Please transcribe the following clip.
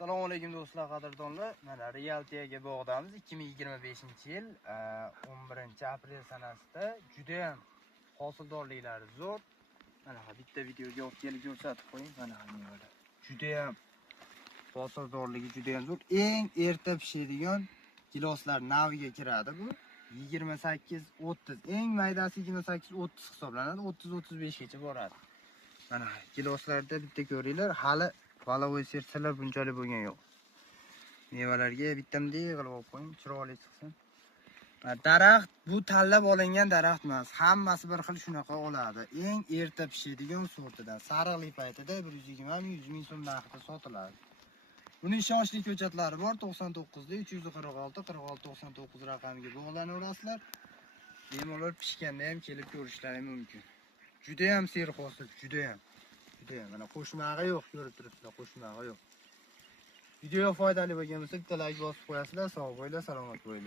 Assalomu alaykum do'stlar, qadrdonlar. Mana Realtiyaga bog'damiz. 2025-yil 11-aprel sanasida juda ham hosildorliklari zo'r. Mana bitta videoga olib kelib ko'rsatib qo'ying. Mana bular. Juda ham hosildorligi juda ham zo'r. Eng erta pishadigan giloslar naviga kiradi bu. 28-30. Eng maydasi 28-30 hisoblanadi. 30-35 gacha boradi. Mana giloslarda bitta ko'ringlar, hali Valovoy sersalar bunchalik bo'lgan yo'q. Mevalarga bittamdek qilib olib qo'ying, chiroyli chiqsin. Daraxt bu tanlab olingan daraxt emas. Hammasi bir xil shunaqa oladi. Eng erta pishadigan sortidan. Sariqlik paytida 120-100 ming so'm narxda sotiladi. Buning ishonchli ko'chatlari bor. 99 da 346 46 99 raqamiga bog'lanaverasizlar. Bemalol pishganda ham kelib ko'rishlari mumkin. Juda ham serhosil, juda ham. Mana qo'shmag'i yo'q, ko'rib turibsizlar, qo'shmag'i yo'q. Video foydali bo'lgan bo'lsa, bitta like bosib qo'yasizlar. Sog' bo'linglar, salomat bo'linglar.